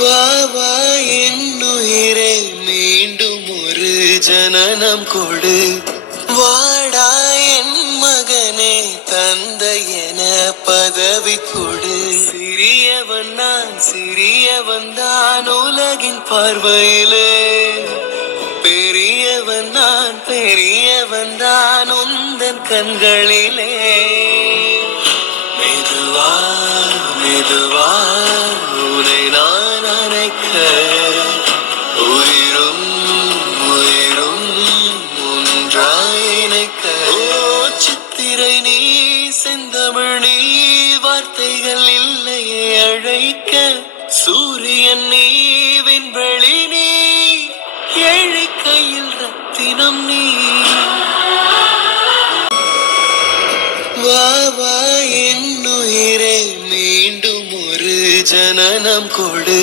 வா வா என்னுயிரே மீண்டும் ஒரு ஜனனம் கொடு. வாடா என் மகனே தந்தை என பதவி கொடு. சிறியவன் நான் சிறியவன் தான் உலகின் பார்வையிலே. பெரியவன் நான் பெரியவன் தான் உந்தன் கண்களிலே. மெதுவா மெதுவா உனை நான் அணைக்க உயிரும் உயிரும் ஒன்றாய் இணைக்க. சித்திரை நீ செந்தமிழ் நீ வார்த்தைகள் இல்லையே அழைக்க. சூரியன் நீ விண்வெளி நீ ஏழை கையில் ரத்தினம் நீ. வா வா என்னுயிரே மீண்டும் ஒரு ஜனனம் கொடு.